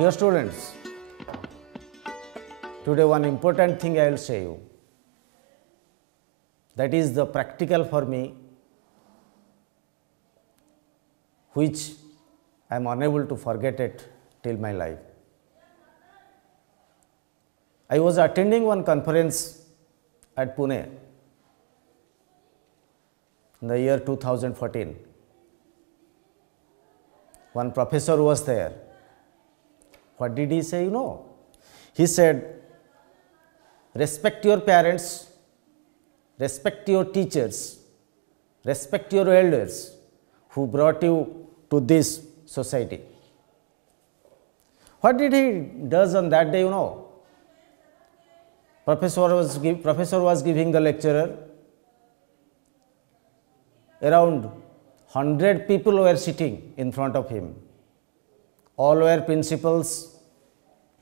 Dear students, today one important thing I will say you. That is the practical for me, which I am unable to forget it till my life. I was attending one conference at Pune in the year 2014. One professor was there. What did he say? He said, respect your parents, respect your teachers, respect your elders who brought you to this society. What did he does on that day? Professor was giving the lecturer. Around 100 people were sitting in front of him. All were principals,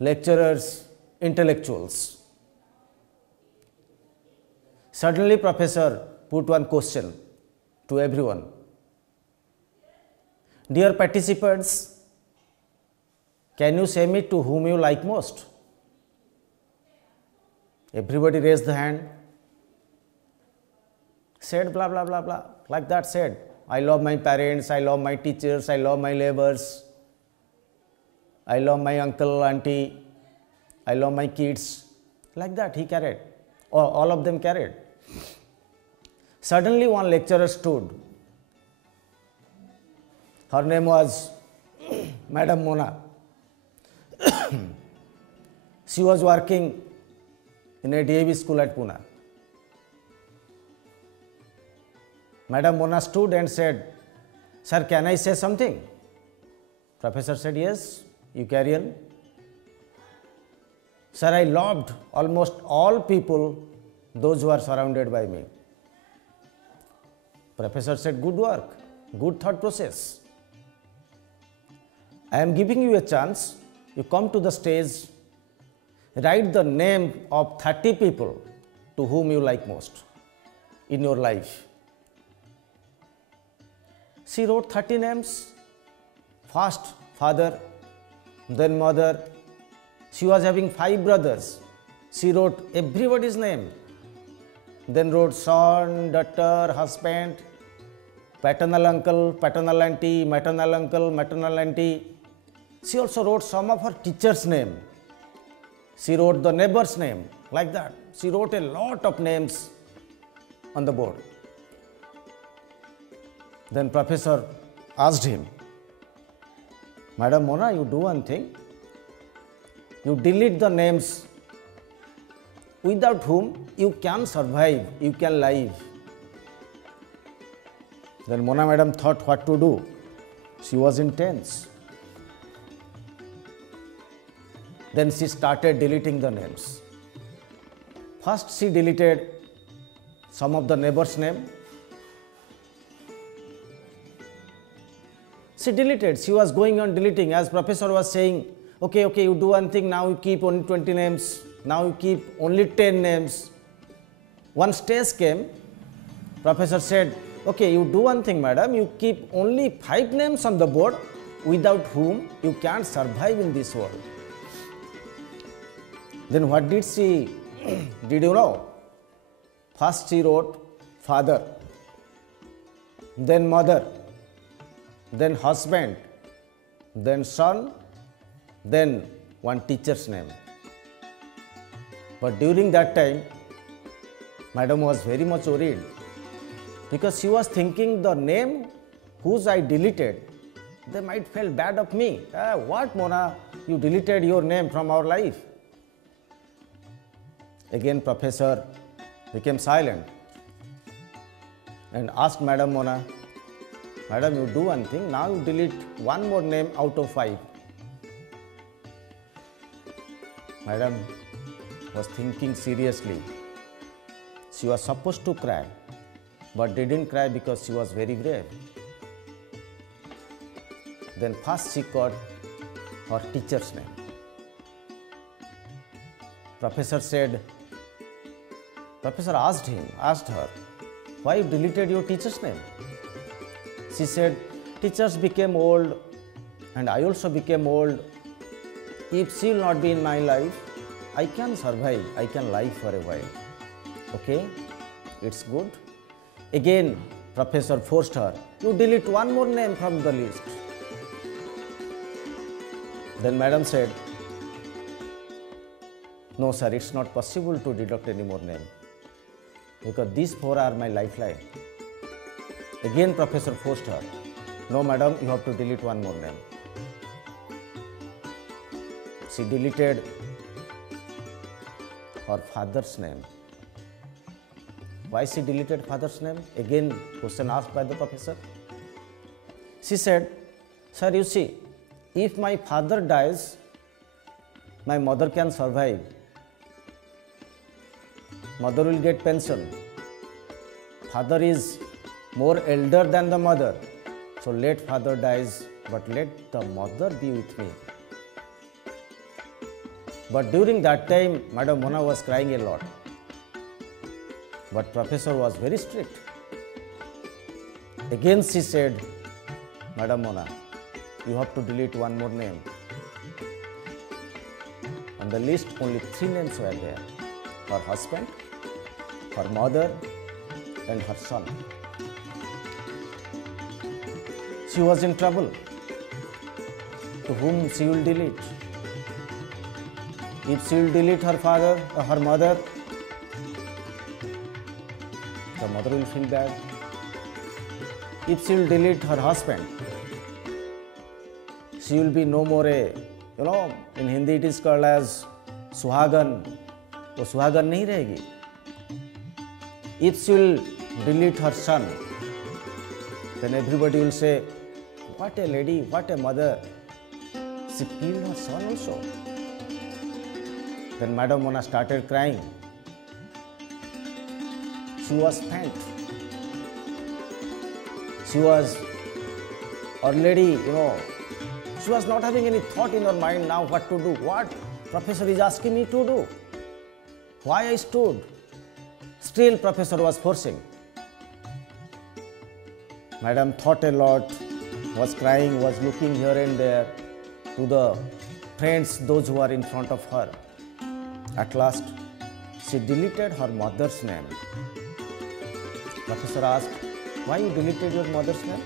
lecturers, intellectuals. Suddenly, professor put one question to everyone. Dear participants, can you say me to whom you like most? Everybody raised the hand. Said blah, blah, blah, blah. Like that said, I love my parents, I love my teachers, I love my neighbors, I love my uncle, auntie, I love my kids. Like that he carried, or all of them carried. Suddenly one lecturer stood. Her name was Madam Mona. She was working in a DAV school at Pune. Madam Mona stood and said, sir, can I say something? Professor said, yes, you carry on. Sir, I loved almost all people, those who are surrounded by me. Professor said, good work, good thought process. I am giving you a chance. You come to the stage, write the name of 30 people to whom you like most in your life. She wrote 30 names. First father, then mother. She was having 5 brothers. She wrote everybody's name. Then wrote son, daughter, husband, paternal uncle, paternal auntie, maternal uncle, maternal auntie. She also wrote some of her teachers' name. She wrote the neighbor's name, like that. She wrote a lot of names on the board. Then professor asked him, Madam Mona, you do one thing. You delete the names without whom you can survive, you can live. Then Mona Madam thought what to do. She was intense. Then she started deleting the names. First she deleted some of the neighbors' name. She deleted. She was going on deleting as professor was saying, okay, you do one thing, now you keep only 20 names, now you keep only 10 names. One stage came, professor said, okay, you do one thing, madam, you keep only 5 names on the board without whom you can't survive in this world. Then what did she, did you know? First she wrote father, then mother, then husband, then son, then one teacher's name. But during that time, madam was very much worried because she was thinking the name whose I deleted, they might feel bad of me. What, Mona, you deleted your name from our life? Again, professor became silent and asked Madam Mona, Madam, you do one thing, now you delete one more name out of 5. Madam was thinking seriously. She was supposed to cry, but didn't cry because she was very brave. Then first she got her teacher's name. Professor asked her, why you deleted your teacher's name? She said, teachers became old and I also became old. if she will not be in my life, I can survive, I can live for a while. Okay, it's good. Again, professor forced her, you delete one more name from the list. Then madam said, no sir, it's not possible to deduct any more name, because these four are my lifeline. Again professor forced her, no madam, you have to delete one more name. She deleted her father's name. Why she deleted father's name? Again question asked by the professor. She said, sir, you see, if my father dies, my mother can survive. Mother will get pension. Father is more elder than the mother. So let father dies, but let the mother be with me. But during that time, Madam Mona was crying a lot. But professor was very strict. Again she said, Madam Mona, you have to delete one more name. On the list, only 3 names were there: her husband, her mother, and her son. She was in trouble. To whom she will delete? If she will delete her father or her mother, the mother will feel bad. If she will delete her husband, she will be no more a, in Hindi it is called as Suhagan. वो सुहागन नहीं रहेगी. If she will delete her son, then everybody will say, what a lady, what a mother. She killed her son also. Then Madam Mona started crying. She was faint. She was already, she was not having any thought in her mind now what to do. What professor is asking me to do? Why I stood? Still professor was forcing. Madam thought a lot, was crying, was looking here and there to the friends, those who are in front of her. At last, she deleted her mother's name. Professor asked, why you deleted your mother's name?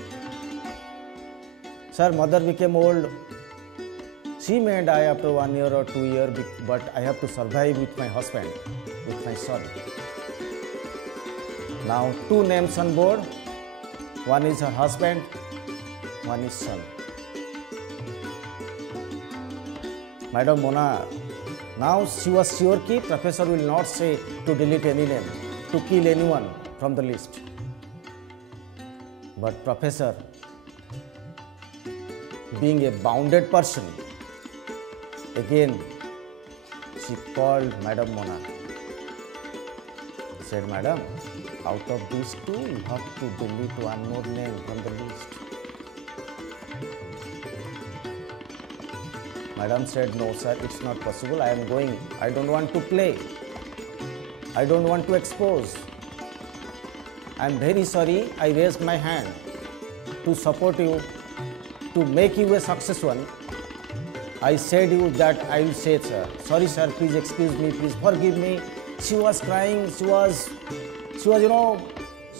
Sir, mother became old. She may die after 1 year or 2 years, but I have to survive with my husband, with my son. Now 2 names on board. One is her husband, one is son. Madam Mona, now she was sure that professor will not say to delete any name, to kill anyone from the list. But professor, being a bounded person, again she called Madam Mona. She said, Madam, out of these 2, you have to delete one more name from the list. Madam said, no sir, it's not possible. I am going. I don't want to play. I don't want to expose. I am very sorry. I raised my hand to support you, to make you a success one. I said you that I will say, sir. Sorry sir, please excuse me, please forgive me. She was crying.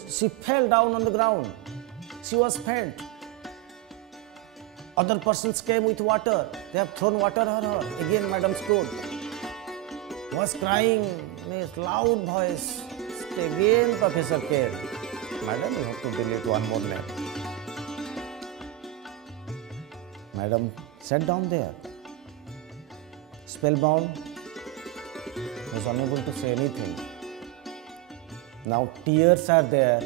She fell down on the ground. She was faint. Other persons came with water. They have thrown water on her. Again, Madam stood. Was crying in a loud voice. Again, Professor came. Madam, you have to delete one more name. Madam sat down there. Spellbound, was unable to say anything. Now tears are there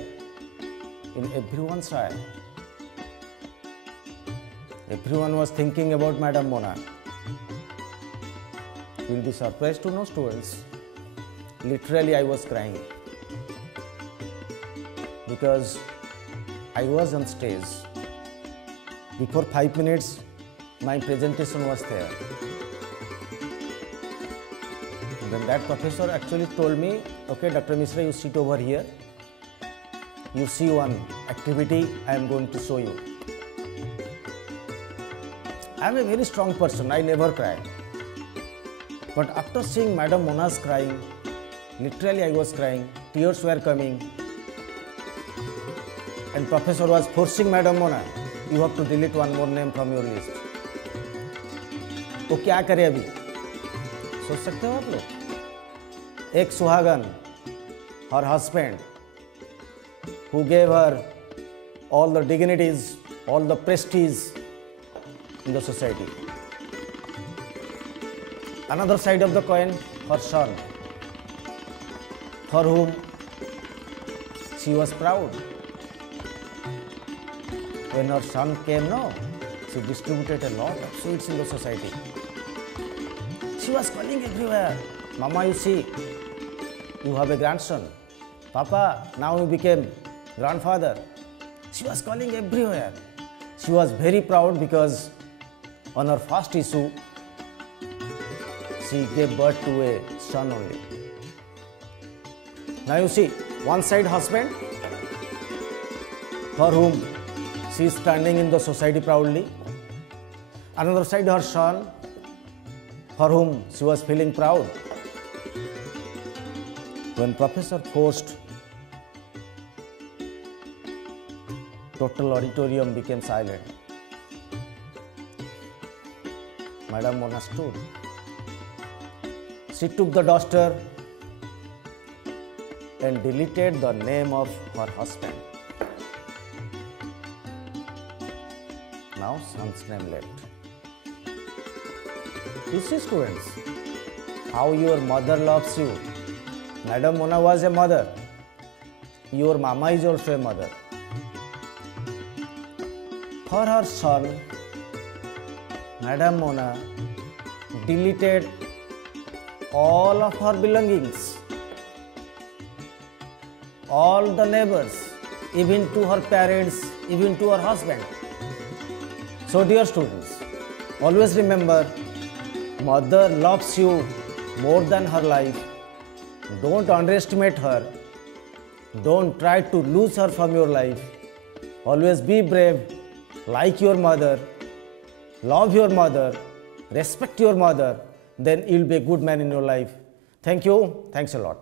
in everyone's eye. Everyone was thinking about Madam Mona. You will be surprised to know, students. Literally, I was crying because I was on stage. Before 5 minutes, my presentation was there. And then that professor actually told me, okay, Dr. Mishra, you sit over here. You see one activity I am going to show you. I am a very strong person. I never cry. But after seeing Madam Mona's crying, literally I was crying, tears were coming, and professor was forcing Madam Mona, you have to delete one more name from your list. तो क्या करे अभी? सोच सकते हो आप लोग? एक सुहागन, her husband, who gave her all the dignities, all the prestige in the society. Another side of the coin, her son, for whom she was proud. When her son came, no, she distributed a lot of sweets in the society. She was calling everywhere, Mama, you see, you have a grandson. Papa, now you became grandfather. She was calling everywhere. She was very proud because on her first issue, she gave birth to a son only. Now you see, one side husband, for whom she is standing in the society proudly. Another side her son, for whom she was feeling proud. When professor forced, total auditorium became silent. Madam Mona stood. She took the duster and deleted the name of her husband. Now son's name left. You see, students, how your mother loves you. Madam Mona was a mother. Your mama is also a mother. For her son, Madam Mona deleted all of her belongings, all the neighbors, even to her parents, even to her husband. So dear students, always remember, mother loves you more than her life. Don't underestimate her. Don't try to lose her from your life. Always be brave, like your mother, love your mother, respect your mother, then you'll be a good man in your life. Thank you. Thanks a lot.